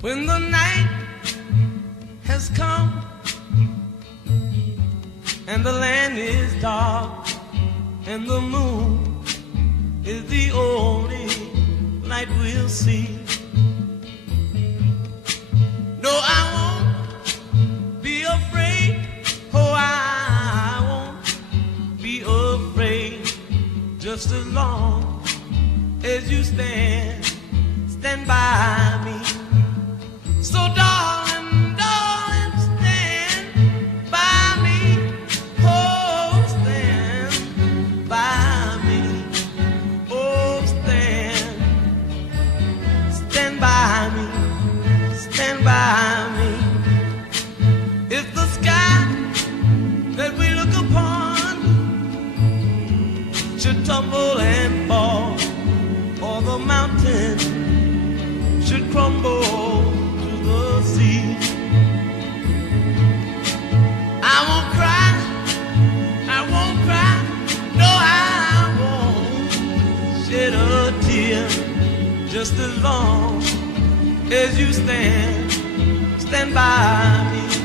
When the night has come and the land is dark and the moon is the only light we'll see. No, I won't be afraid. Oh, I won't be afraid. Just as long as you stand by me. So darling, darling, stand by me. Oh, stand by me. Oh, stand by me. Stand by me. If the sky that we look upon should tumble and fall, or the mountain should crumble to the sea, I won't cry, no, I won't shed a tear. Just as long as you stand by me.